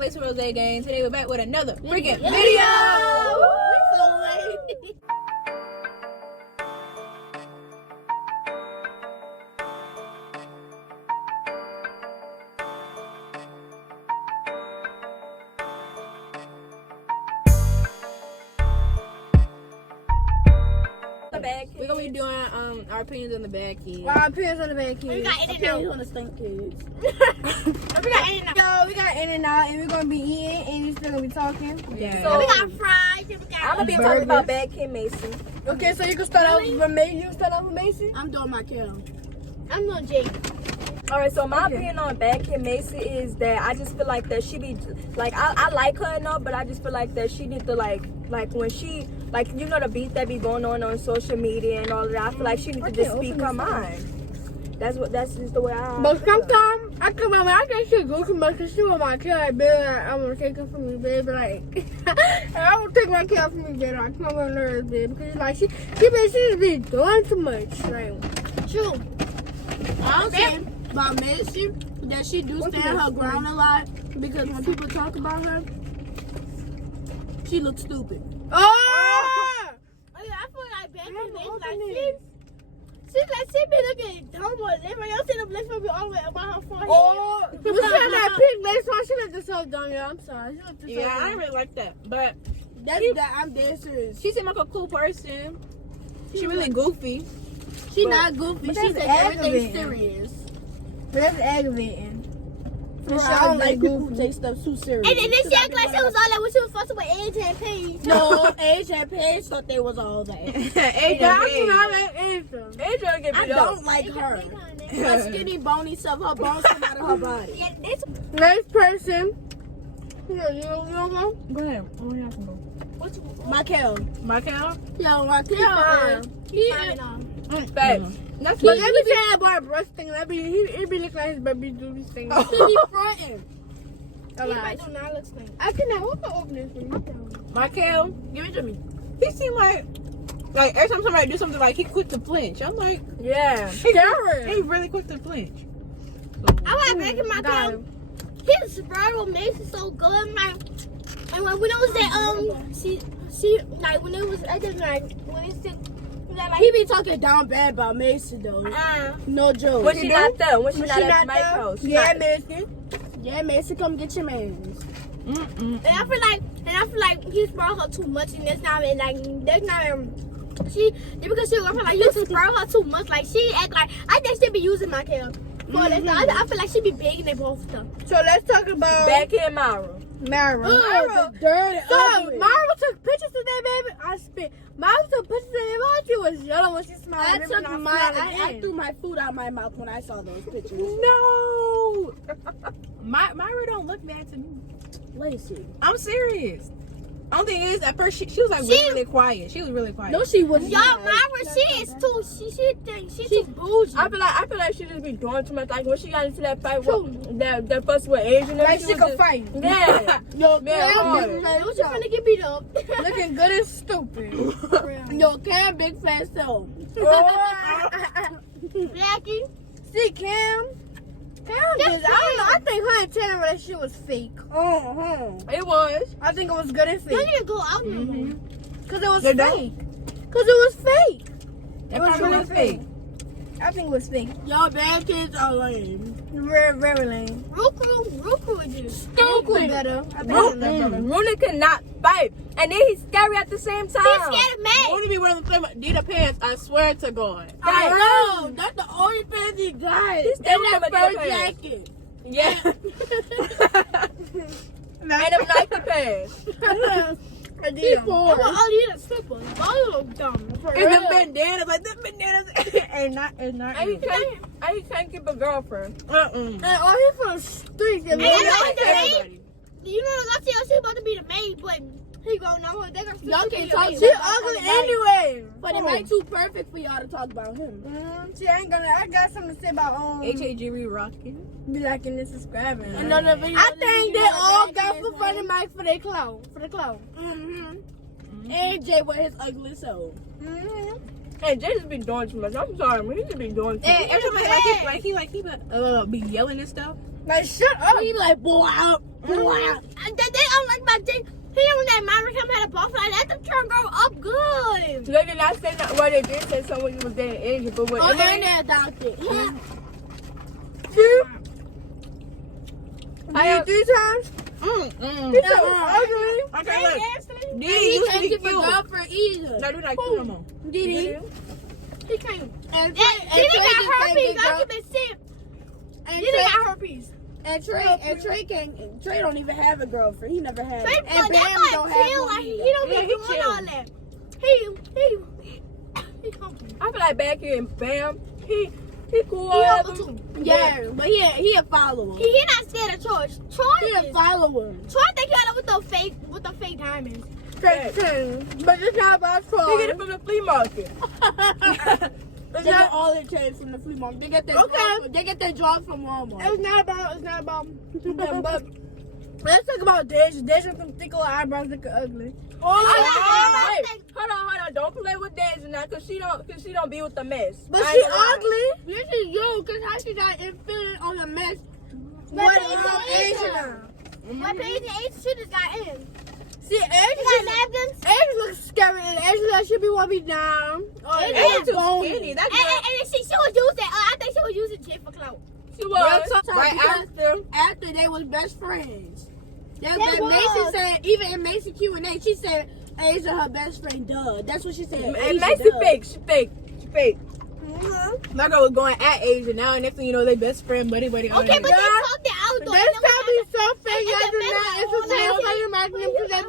It's Rose Gang. Today we're back with another freaking video. We're so late. We're gonna be doing our opinions on the badkids. Our opinions on the badkids. We got In-N-Out on the stink kids. We got In-N-Out. We got In-N-Out, and we're gonna be eating, and we're still gonna be talking. Yeah. So we got fries. And we got I'm gonna be talking about Bad Kid Mason. Okay, so you can start off with Mason. You can start off with Mason. I'm doing my kill. I'm doing Jake. All right, so my opinion on Bad Kid Mason is that I just feel like that she be like I like her enough, but I just feel like that she need to like when she like you know the beef that be going on social media and all of that. I feel like she need to just speak her mind. That's just the way I. But sometimes I come out, I think she's good because she want my kid. Like, baby, I'm gonna take her from me, baby. Like, I won't take my kid from me, baby. I come over nervous, baby, because like she be doing too much. Like, True. I'm saying about Mason that she do stand her ground a lot because when people talk about her, she looks stupid. oh! I feel like Bad Kid Mason, like she be looking dumb or everybody else in the place will be all the way about her forehead. Oh, you see that pink lace on? She looked so dumb, yeah. I'm sorry. She looked so Yeah, I dumb. didn't really like that, but I'm dead serious. she seemed like a cool person. She really goofy. She not goofy. but She that's said everything aggravating. serious. But that's aggravating. For sure, I don't like people who take stuff too serious. And then she act like she was all that when she was fussing with AJ and Paige. No, AJ and Paige thought they was all that. AJ, Yeah, I do not like Angel. Adrian get I beat up. don't like her. Her skinny, bony stuff, her bones come out of her body. Next person. You know what? Go ahead. Oh, yeah, I can go. Michael. Michael? Yo, Michael. Facts. That's But every time I bought a brush thing, he be looking like his baby do these things. He be fronting. A lot. do not look stink. I cannot open this for you. Michael, Give it to me. he seemed like every time somebody do something, like he quick to flinch. I'm like, Yeah. he really quick to flinch. I like back in Michael. His survival makes it so good. Like, and when it was that she like when it was I just like when it's still. Like, he be talking down bad about Mason though. No joke. When she not there, when she not at Mike's house. Yeah, Mason. Yeah, Mason, come get your mans. Mm-mm. And I feel like he spoiled her too much, and that's not she because she I feel like you spoil her too much. Like she act like I think she be using my kid. I feel like she be begging them both stuff. So let's talk about Bad Kid Mara. Mara. Dirty. So Mara took pictures today, baby. I spit. Mara took pictures today. She was yellow when she smiled. I threw my food out my mouth when I saw those pictures. No! Myra don't look bad to me. Lacey. I'm serious. Only thing is, at first she was like really quiet. She was really quiet. No, she was. Y'all, Myra, she is too. She too bougie. I feel like she just be doing too much. Like when she got into that fight with that fuss with Asian, Like she could fight. Yeah. Yo, Man, don't you finna get beat up? Looking good and stupid. Yo, Cam, big fat self. Jackie. See, Cam just, I don't know. I think her and Tanner relationship was fake. It was. I think it was good and They fake. need to go out no more. Because it was They fake. Because it was fake. It It was probably really was fake. I think it was fake. Y'all bad kids are lame. Very, very lame. Ruku is just Stupid. Better. I think it's better. Rooney cannot fight, and then he's scary at the same time. He's scared of me. Wouldn't be wearing the same Adidas pants, I swear to God. I know. That's the only thing he got. He's And still that with fur Adidas pants. jacket. Yeah. And them Nike pants. I did. Oh, you the slippers. All you look dumb. And them bandanas, like them bandanas, and not And he can't keep a girlfriend. And all he from the streets. And Hey, all I like the everybody. maid. You know, I see she about to be the maid, but he go no. They got y'all can't talk. she ugly anyway. But it might too perfect for y'all to talk about him. She ain't gonna. I got something to say about HAG rocking. be liking and subscribing. Another video. I think they all got for funny Mike for their clout. For the clout. And Jay with his ugly soul. Hey, Jay just be doing too much. I'm sorry, man. He just be doing too much. And every time he be yelling and stuff. Like, shut up. He be like, boy, boy. And they don't like my dick. He don't let Myra come had a boss like let them turn girl up good. They did not say that. Well, they did say someone was dating Asia, but what? Oh, and they adopted. I ate 3 times. He's so ugly. Okay, look. He You can't be give a cute. girlfriend either. No, do not cute no more. Did he? He can't. And Did he got herpes? I can see. And Did he got herpes? And Trey can't. Trey don't even have a girlfriend. He never had. Trey, And that's Bam like don't have chill. one Like either. he don't be Yeah, he doing chill. all that. He comfortable. I feel like back here in Bam, he cool. He whatever. humble too. Yeah, but he a follower. He not scared of Troy. He Troy a follower. think he had it with the fake diamonds. But it's not about He Troy. get it from the flea market. They get all their trades from the flea market. They get their jobs from Walmart. It's not about them, but let's talk about Deja. Deja can thick little eyebrows look ugly. Wait, hold on. Don't play with Daisy now, cause she don't be with the mess. But I she ain't gonna lie. ugly. This is you, cause how she got infiltrated on the mess. What is Asia? My baby age she just got in. See, She got napkins. Asia looks scary, and Asia like she be want me down. Asia too skinny. That's And she was using. I think she was using Jay for clout. She was. Right after they was best friends. That Macy said, even in Macy Q&A, she said Asia her best friend. Duh, that's what she said. And Macy fake. She fake. my girl was going at Asia now, and next thing you know, they best friend, buddy. Okay, but they talked it out though. That's probably so fake. and Y'all do the not best entertain one- Funny Mark them because they be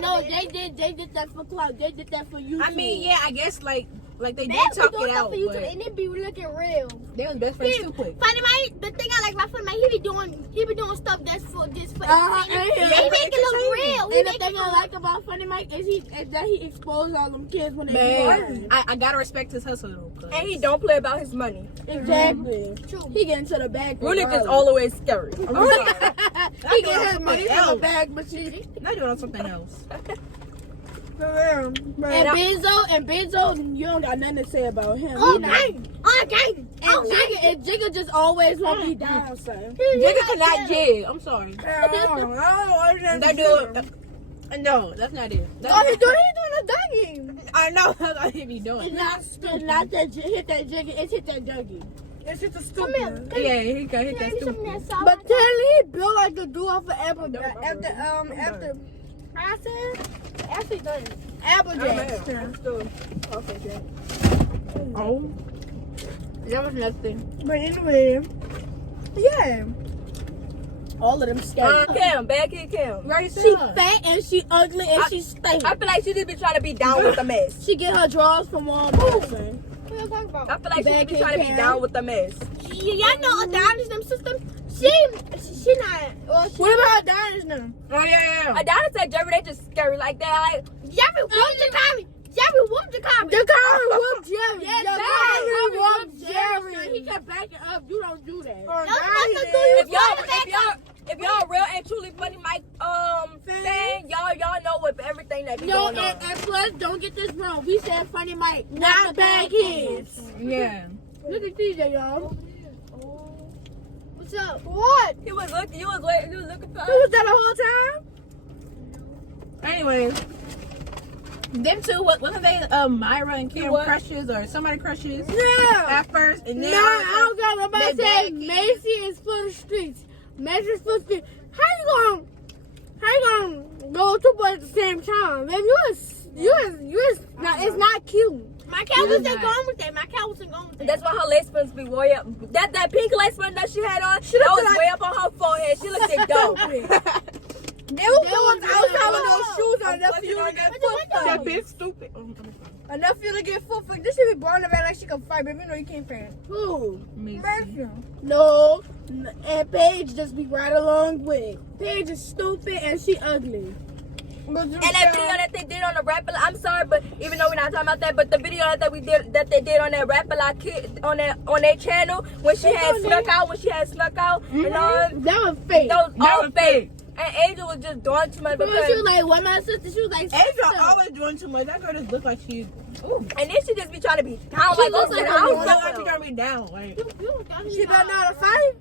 No, spent. They did that for clout. They did that for you. I mean, yeah, I guess like they They did be talk doing it stuff out, for you but too, and it be looking real. they was best friends too quick. Funny Mike, the thing I like about Funny Mike, he be doing stuff that's for and entertainment. They make it look real. He And the make thing it I look like about Funny Mike is that he exposed all them kids when they Man, born. I gotta respect his hustle though. 'cause- And he don't play about his money. Exactly. True. He get into the bag. Runic is always scary. he doing get his money something from the else. bag, but she. Not doing something else. For real. And Benzo, you don't got nothing to say about him. Oh, He not- gang. And Jigga just always want me down, son. Jigga cannot jig. I'm sorry. I don't know. That dude. No, that's not it. Oh, he doing a doggy. I know that's what he be doing. It's not that hit that Jigga, it's hit that Dougie. It's just a stupid. Yeah, he can hit that Give me some of stupid. that sauce. But Kelly, he built like the dude off of Apple. After I said, actually done. Applejack. Oh, That was nothing. But anyway, yeah. All of them scary. Cam, back here, Cam. right She fat and she ugly and she stink. I feel like she just be trying to be down with the mess. She get her drawers from Walmart. son. What you talking about? I feel like she just be Back trying to be here, down Cam. with the mess. Y'all know Adonis them system. She not. Well, she, What about Adonis now? Oh yeah. Adonis said Jerry, they just scary like that. Like, Jerry whooped Jacoby. Jerry whooped Jacoby. Jakari whooped Jerry. Yeah, Jakari whooped Jerry. Jerry. He kept backing up. You don't do that. if y'all real and truly Funny Mike fan, y'all know with everything that be No, going on. and plus, don't get this wrong. We said Funny Mike, not the bad kids. Yeah. Look at TJ, y'all. What's up? What? You was looking for Who was that the whole time? Anyway, them two, wasn't they Myra and Kim What? crushes or somebody crushes Yeah. at first, and No, then I don't got nobody they saying back- Macy is for the streets. Macy is for the streets. How you gonna go two boys at the same time? Man, now it's not cute. My cat wasn't not. going with that. My cat wasn't going with that. That's why her lace fronts be way up. That pink lace front that she had on, that was like- way up on her forehead. She looked like dope. They was outside with those shoes on. Enough for you to get foot That fight. bitch stupid. Enough for you to get foot fight. This should be born about like she can fight, but you know you can't fight. Who? Macy. No. And Paige just be right along with it. Paige is stupid and she ugly. And that video that they did on the Rapper, I'm sorry, but even though we're not talking about that, but the video that they did on that Rapper kid on their channel when she had snuck out, and all That was fake. those That all was fake. And Angel was just doing too much Because because, she was like, what my sister? She was like, Angel sister. always doing too much. That girl just look like she. Ooh. and then she just be trying to be down She like looks go like to a the I house don't feel like she somewhere. gonna be down. Like She better know how to fight.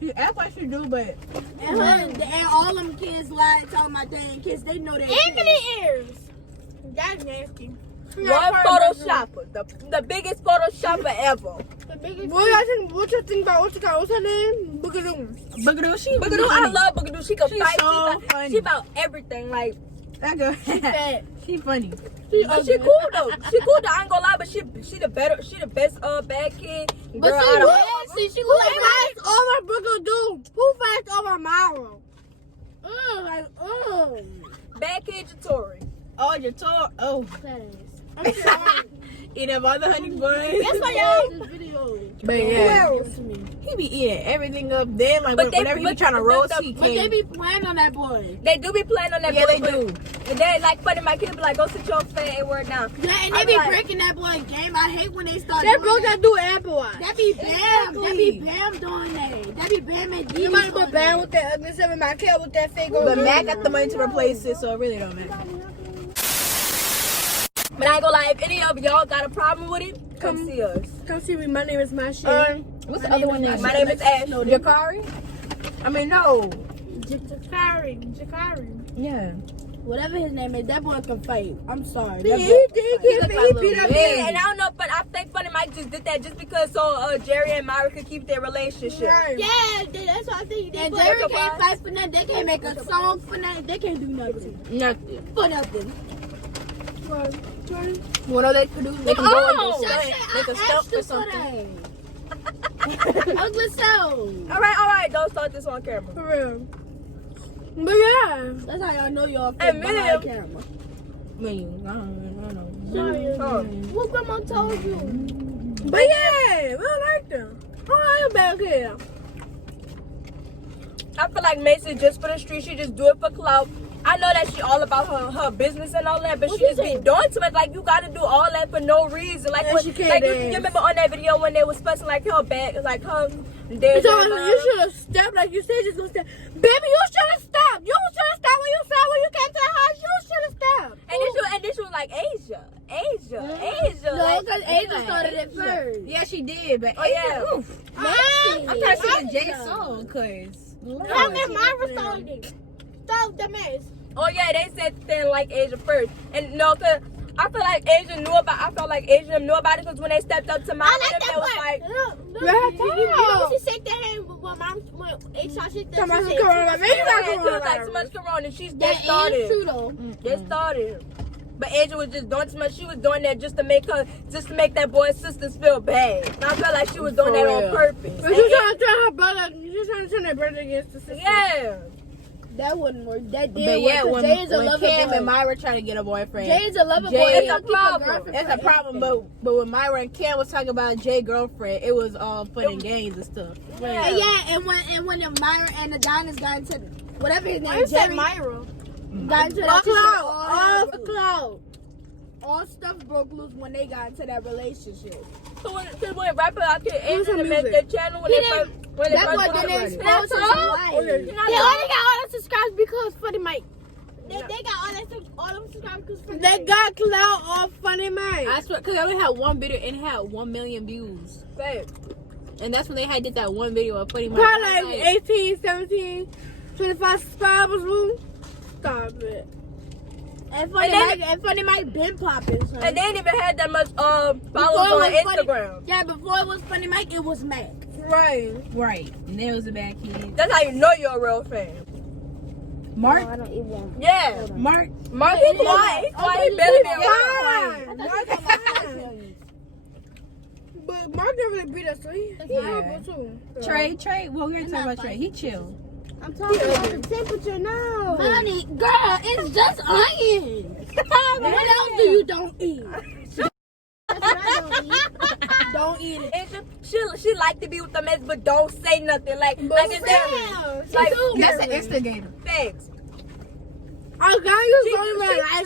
She act like she do, but And all them kids lie talking about they ain't kids. They know they Infinite ears. That's nasty. One Photoshopper, the biggest Photoshopper ever. The biggest. What you think about what's her name? Boogaloo. Boogaloo, she Boogaloo, I love Boogaloo. She can She's fight. so funny. She about everything. Like, that girl. Fat. She funny. but she cool though. She cool though. I ain't gonna lie, but she the best bad kid. But Girl, she out of nasty. She look like fights over Boogaloo. Who fights over Myra? bad kid Jatori. Oh, your tour. Oh, I'm sorry. eat up all the honey buns. That's why y'all this video. But yeah, he be eating everything up. Then like whenever he be trying to roast, he But they can't. be playing on that boy. They do be playing on that. Yeah, boy, they do. And then like funny, my kid be like, go sit your fat and word down. Yeah, and I they be be like- breaking that boy game. I hate when they start. That doing broke that dude Apple Watch. That be Bam. That Exactly. be Bam doing that. That be Bam and D. You might put bad with that ugly stuff in my cat with that fake. But Mac got the money to replace it, so it really don't matter. But I ain't gonna lie, if any of y'all got a problem with it, come see us. Come see me. My name is Masha. What's the other one? My name is Ash. Jakari. I mean, no. Jakari. Yeah. Whatever his name is, that boy can fight. I'm sorry. That He boy did can get fight. he beat up Yeah, and I don't know, but I think Funny Mike just did that just because so Jerry and Myra could keep their relationship. Right. Yeah, that's what I think. And put Jerry up a can't bar. fight for nothing. They can't make a song for nothing. They can't do nothing Nothing. for nothing. What are they could do? They can go and Oh! go stunt. They can stump for something. Ugly soul. All right, don't start this on camera. For real. But yeah. That's how y'all know y'all Hey, fake behind Miriam. camera. I mean, I don't know. What grandma told you? But yeah, we don't like them. Oh, I'm back here. I feel like Macy just for the street. She just do it for clout. I know that she all about her business and all that, but she just be doing too much. Like you gotta do all that for no reason. Like, Yeah, when, she can't like you dance. remember on that video when they was fussing like her back, like her. There's So you should have stopped like you said. Just gonna stop. Baby, you should have stopped. You should have stopped when you saw when you came to the house. You should have stopped. And this was like Asia. No, like, because Asia started it first. Yeah, she did, but Oh, yeah. oof. I'm trying to see the J song, cause How many Myra started it? Stop the mess. Oh yeah, they said they like Asia first, and no, cause I feel like Asia knew about. I felt like Asia knew about it because when they stepped up to Mom, I like they that was part. like, Look, Yeah, you know when she shake that hand when Mom, when Asia shake that Come on, she come on, said, maybe yeah, not it was like coronavirus. too much corona. They that is started. true though. They started. But Asia was just doing too much. She was doing that just to make that boy's sisters feel bad. And I felt like she was doing For that on real. purpose. But you trying to turn her brother. You trying to turn her brother against the sister. Yeah. That wouldn't work. That but did yeah, work. 'Cause when Jay is a lover Cam boy. and Myra trying to get a boyfriend, Jay is a lover Jay- boy. It's He'll a keep problem. girlfriend that's for a problem. everything. But when Myra and Cam was talking about Jay girlfriend, it was all fun and games and stuff. And when the Myra and the Diners got into whatever his name, You said Jerry Myra. got into All that. clout. All for clout. All stuff broke loose when they got into that relationship. So when rapper out there, Who's Asia her made music? their channel when He they didn't- first That boy didn't expose his wife. Okay. They only got all the subscribers because Funny Mike. They got all them subscribers because Funny They Mike. got clout off Funny Mike. I swear, cause I only had one video and it had 1 million views, and that's when they did that one video of Funny Mike. Probably like 18, 17, 25 subscribers. Boo. Stop it. And And Funny Mike been popping. So. And they didn't even have that much followers Before on it was Funny- Instagram. Yeah, before it was Funny Mike, it was Mac. Right. Right, and there was a bad kid. That's how you know you're a real fan. Mark, I don't eat one. Yeah. Mark, Mark is quiet. He better be Fine. around. Mark is fine. But Mark never really beat us, so he Yeah. horrible too. So. Trey. Well, we're gonna talk about Trey. He chill. I'm talking about the temperature now. Honey, girl, it's just onions. What else do you don't eat? That's what I don't eat. Don't eat it. And she like to be with the mess, but don't say nothing. Like it's there. Like That's an instigator. thanks. I got you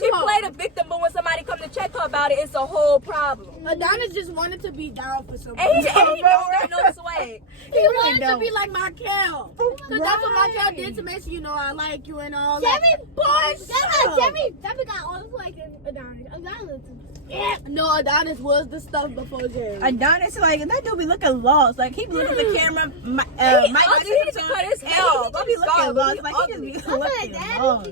She played a victim, but when somebody come to check her about it, it's a whole problem. Adonis just wanted to be down for something. And he don't got no swag. He wanted to be like Michael. Because that's what Michael did to make sure you know I like you and all that. Jamie got all the flags in Adonis. Adonis. Yeah. No, Adonis was the stuff before Jerry. Adonis, like, that dude be looking lost. Like, he be looking at the camera. Mike, He needs to cut his hair off. he be looking lost. Like, he just be looking lost.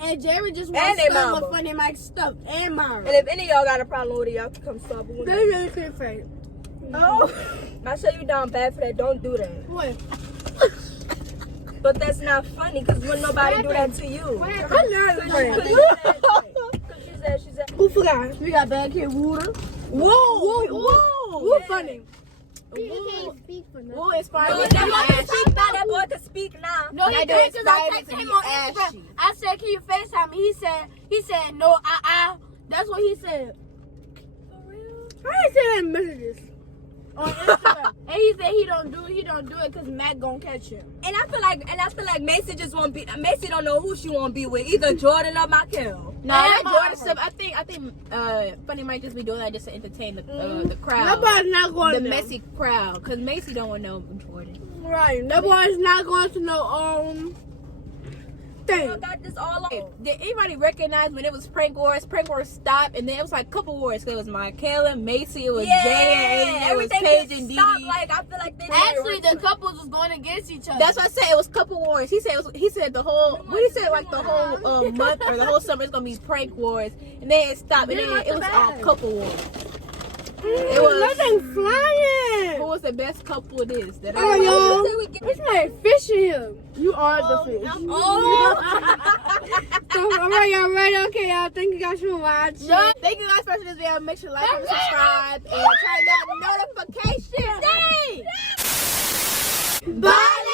And Jerry just And wants they stuff mama. with Funny Mike stuff and Myra. And if any of y'all got a problem with it, y'all can come stop it. They really can't fight. Oh. I show you down bad for that. Don't do that. What? But that's not funny because when nobody do that to you. I'm not afraid. She said. Who forgot? We got bad kid Wooder. Whoa. Who funny? He can't speak for nothing. Who inspired No, me that to be boy can ashy? speak now. That boy can speak now. No, he That did dude because I inspired me texted to him be on Instagram. ashy. I said, "Can you FaceTime me?" He said, "No, That's what he said. For real? I ain't sending messages on Instagram, and he said he don't do it because Matt gonna catch him. And I feel like Macy just won't be. Macy don't know who she want to be with, either Jordan or Michael. No, that Jordan stuff. I think Funny might just be doing that just to entertain the crowd. Nobody's not going The to messy crowd, because Macy don't want no Jordan. Right. Nobody's not going to know I thing. got this all on. Did anybody recognize when it was prank wars? Prank wars stopped, and then it was like couple wars. It was Michaela, Macy, it was Jay and Aiden, it was everything Paige just and Dee stopped. Dee. Like I feel like they Actually, the couples was going against each other. That's what I said. It was couple wars. He said the whole. What he said like the whole month or the whole summer it's gonna be prank wars, and then it stopped, and then it was all couple wars. It was nothing flying. who was the best couple of this that Oh, I yo. It's like fish in here. You are the fish. So, all right, y'all ready? Okay, y'all. Thank you guys for watching. Thank you guys for watching this video. Make sure to like, comment, subscribe, and turn on notifications. Bye.